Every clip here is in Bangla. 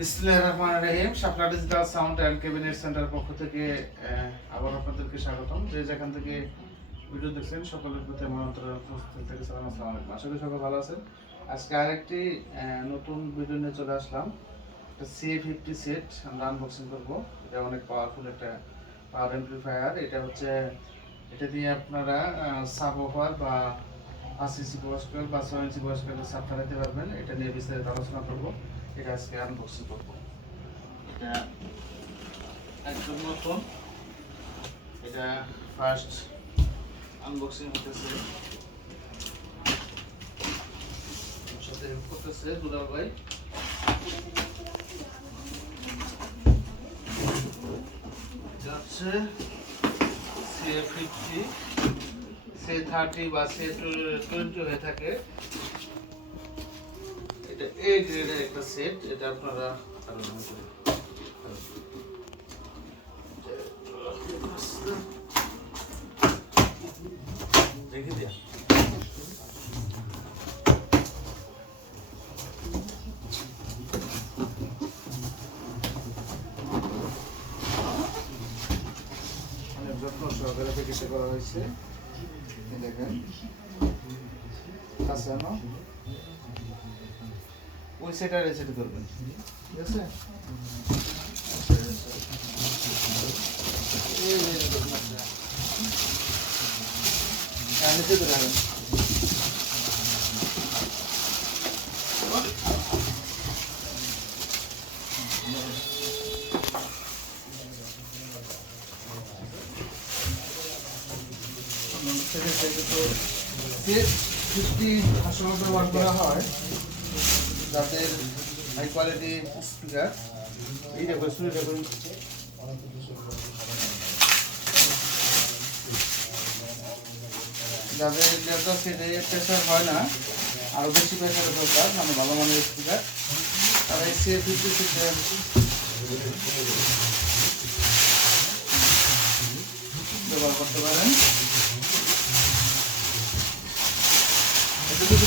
বিসমিল্লাহির রহমানির রহিম। Shapla digital sound and cabinet centre পক্ষ থেকে আবার আপনাদেরকে স্বাগতম। যে যেখান থেকে ভিডিও দেখছেন, সকলের প্রতি আমার উপস্থিত থেকে সালাম, আসসালামু আলাইকুম। আশা করি সকল ভালো আছেন। আজকে আরেকটি নতুন ভিডিও নিয়ে চলে আসলাম। একটা সি ফিফটি সেট আমরা আনবক্সিং করব। এটা অনেক পাওয়ারফুল একটা পাওয়ার অ্যাম্পলিফায়ার এটা হচ্ছে, এটা দিয়ে আপনারা সাব ওভার বা পাঁচ ইঞ্চি বয়স্কাল বা ছয় ইঞ্চি বয়স্কালের সাপ চালাতে পারবেন। এটা নিয়ে বিস্তারিত আলোচনা করব। এটা আজকে আনবক্সিং করব এটা একদম নতুন। এটা ফার্স্ট আনবক্সিং হতেছে সাথে help করতেছে দুলাল ভাই। হচ্ছে সি ফিফটি সি থার্টি বা সি টোয়েন্টি হয়ে থাকে। এটা এ গ্রেডের একটা সেট এটা আপনারা আরও মনে করে রেখে দিয়া অনেক যত্ন সহকারে প্যাকেটে করা হয়েছে এই দেখেন আছে না ওই সেটা রেসেট করবেন। ঠিক আছে? যে নিচে করে রাখবেন। ফিফটি আসলে ব্যবহার করা হয়। যাদের হাই কোয়ালিটি স্পিকার এইটা করে শুরুটা করুন যাদের ডেল্টা সেটে প্রেশার হয় না আরও বেশি প্রেশারের দরকার মানে ভালো মানের স্পিকার তারা এই সি ফিফটি সিক্সে ব্যবহার করতে পারেন। এটা যদি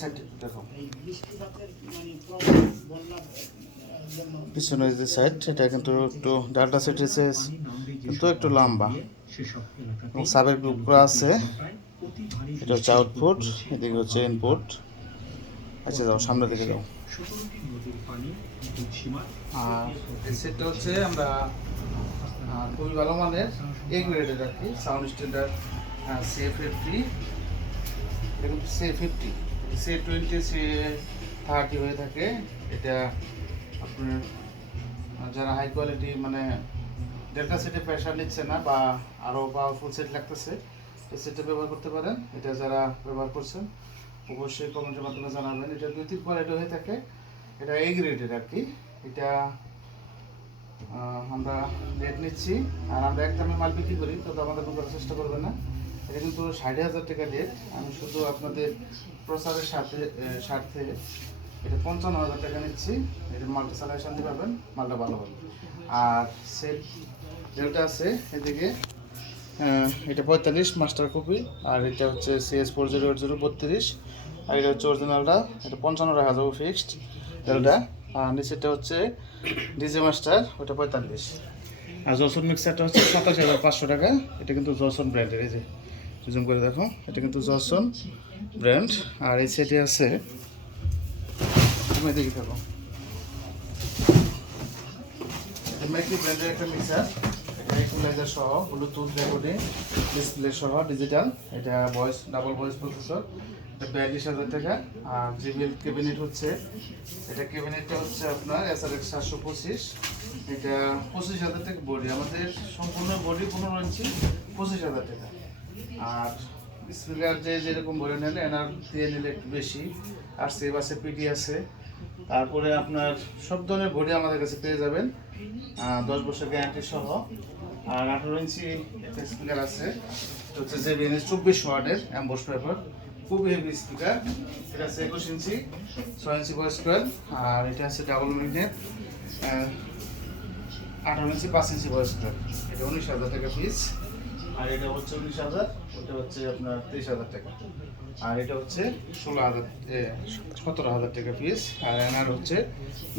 সাইড দেখো। পিছনের যে সাইড এটা কিন্তু একটু ডাটা সেট এসে কিন্তু একটু লম্বা। এবং সাবের গ্রুপ করা আছে এটা হচ্ছে আউটপুট এদিকে হচ্ছে ইনপুট আচ্ছা যাও সামনে দিকে যাও। আর সেটটা হচ্ছে আমরা খুবই ভালো মানের এ গ্রেডের আর কি সাউন্ড স্ট্যান্ডার্ড সি ফিফটি কিন্তু C fifty C twenty C thirty হয়ে থাকে, এটা আপনার যারা হাই কোয়ালিটি মানে ডেল্টা সেটে প্রেশার নিচ্ছে না বা আরও পাওয়ারফুল সেট লাগতেছে এই সেটটা ব্যবহার করতে পারেন। এটা যারা ব্যবহার করছেন, অবশ্যই কমেন্টের মাধ্যমে জানাবেন। এটা দুই তিন কোয়ালিটি হয়ে থাকে, এটা এই গ্রেডের আর কি। এটা আমরা রেট নিচ্ছি। আর আমরা এক মাল বিক্রি করি, তবে আমাদের কোনো চেষ্টা করবেন না। এটা কিন্তু ষাট হাজার টাকা রেট আমি শুধু আপনাদের প্রচারের সাথে স্বার্থে এটা পঞ্চান্ন হাজার টাকা নিচ্ছি। এটা মালটা চালাই শান্তি পাবেন, মালটা ভালো হবে। আর সেট যেটা আছে এদিকে এটা পঁয়তাল্লিশ মাস্টার কপি আর এটা হচ্ছে CS four zero eight zero বত্রিশ। আর এটা হচ্ছে অরিজিনালটা এটা পঞ্চান্ন রাখা যাবে ফিক্সড তেলটা আর নিচেরটা হচ্ছে ডিজে মাস্টার ওটা পঁয়তাল্লিশ। আর জলসন মিক্সারটা হচ্ছে সাতাশ হাজার পাঁচশো টাকা। এটা কিন্তু জলসন ব্র্যান্ডের এই যে। জুম করে দেখো। এটা কিন্তু জলসন ব্র্যান্ড। আর এই সেটে আছে, তুমি থাকো। ব্র্যান্ডের একটা সহ ব্লুটুথ সহ ডিজিটাল এটা ডাবল এটা বিয়াল্লিশ হাজার আর ক্যাবিনেট হচ্ছে, এটা হচ্ছে আপনার সাতশো পঁচিশ। এটা পঁচিশ হাজার টাকা বডি আমাদের সম্পূর্ণ বডি পনেরো ইঞ্চি পঁচিশ হাজার টাকা। আর স্পিকার যে যেরকম বলে নেন, এনার দিয়ে নিলে একটু বেশি। আর সেভ আছে পিডি আছে। তারপরে আপনার সব ধরনের ঘড়ি আমাদের কাছে পেয়ে যাবেন। দশ বছর গ্যারান্টি সহ। আর আঠারো ইঞ্চি একটা স্পিকার আছে। হচ্ছে যে বিএনএস চব্বিশ ওয়ার্ডের অ্যাম্বোস পেপার খুবই হেভি স্পিকার এটা আছে একুশ ইঞ্চি, ছয় ইঞ্চি বয়স কয়েল আর এটা আছে ডাবল ম্যাগনেট আঠারো ইঞ্চি, পাঁচ ইঞ্চি বয়স কয়েল এটা উনিশ হাজার টাকা পিস আর এটা হচ্ছে উনিশ হাজার, ওটা হচ্ছে আপনার তেইশ হাজার টাকা। আর এটা হচ্ছে ষোলো হাজার সতেরো হাজার টাকা পিস আর এনার হচ্ছে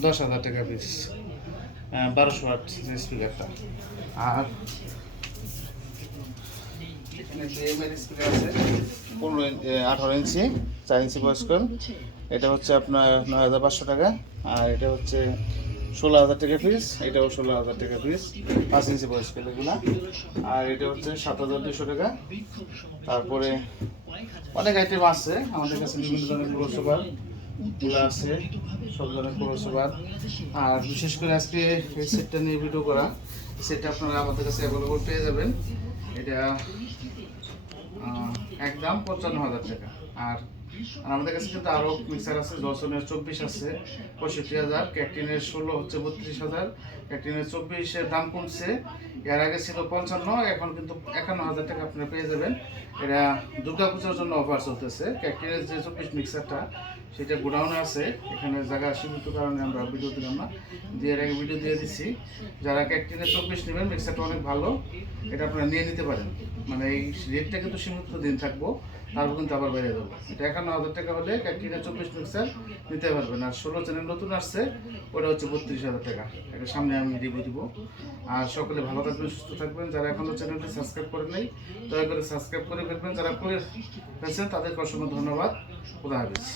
দশ হাজার টাকা পিস বারোশো যে স্পিকারটা আর এখানে স্পিকার আছে, পনেরো ইঞ্চি আঠারো ইঞ্চি, চার ইঞ্চি বয়স্ক এটা হচ্ছে আপনার নয় হাজার পাঁচশো টাকা, আর এটা হচ্ছে ষোলো হাজার টাকা পিস এটাও ষোলো হাজার টাকা পিস পাঁচ ইঞ্চি বয়স্ক এগুলা। আর এটা হচ্ছে সাত হাজার দুশো টাকা। তারপরে অনেক আইটেম আছে, আমাদের কাছে বিভিন্ন ধরনের ক্রোসোভারগুলো আছে, সব ধরনের ক্রোসোভার আর বিশেষ করে আজকে এই সেটটা নিয়ে ভিডিও করা সেটটা আপনারা আমাদের কাছে অ্যাভেলেবল পেয়ে যাবেন। এটা একদম পঞ্চান্ন হাজার টাকা। আর আর আমাদের কাছে কিন্তু আরও মিক্সার আছে দশনের চব্বিশ আছে, পঁয়ষট্টি হাজার ক্যাকটিনের ষোলো হচ্ছে বত্রিশ হাজার ক্যাকটিনের চব্বিশের দাম কমছে, এর আগে ছিল পঞ্চান্ন, এখন কিন্তু একান্ন হাজার টাকা আপনারা পেয়ে যাবেন। এটা দুর্গাপূজার জন্য অফার চলতেছে। ক্যাকটিনের যে চব্বিশ মিক্সারটা সেটা গোডাউনে আছে, এখানে জায়গা সীমিত কারণে আমরা ভিডিও দিলাম না। দিয়ে এর আগে ভিডিও দিয়ে দিচ্ছি যারা ক্যাকটিনের চব্বিশ নেবেন মিক্সারটা অনেক ভালো। এটা আপনারা নিয়ে নিতে পারেন। মানে এই রেটটা কিন্তু সীমিত দিন থাকব, তারপর কিন্তু আবার বেড়ে দেবো এটা একান্ন হাজার টাকা হলে ক্যাকটিনের চব্বিশ মিক্সার নিতে পারবেন। আর ষোলো চ্যানেল নতুন আসছে, ওটা হচ্ছে বত্রিশ হাজার টাকা। এটা সামনে আমি রিভিউ দিব। আর সকলে ভালো থাকবেন, সুস্থ থাকবেন। যারা এখনও চ্যানেলটি সাবস্ক্রাইব করেন নাই, দয়া করে সাবস্ক্রাইব করে ফেলবেন। যারা করে ফেলছেন, তাদেরকে অসংখ্য ধন্যবাদ। খোদা হাফিজ।